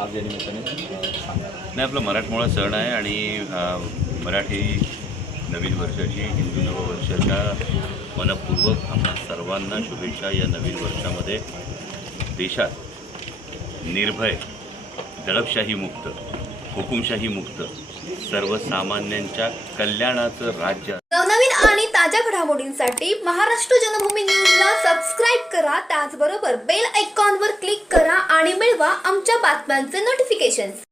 नाही आपला मराठमोळा सण आहे आणि मराठी नवीन वर्षाची हिंदू नववर्षाच्या मनपूर्वक आम्हा सर्वांना शुभेच्छा या नवीन वर्षामध्ये. देशात निर्भय दडपशाही मुक्त हुकुमशाही मुक्त सर्वसामान्यांच्या कल्याणाचं राज्य. नवनवीन आणि ताज्या घडामोडींसाठी महाराष्ट्र जनभूमी न्यूजला सबस्क्राईब करा. त्याचबरोबर बेल आयकॉनवर क्लिक करा. मिळवा आमच्या बातम्यांचे नोटिफिकेशन्स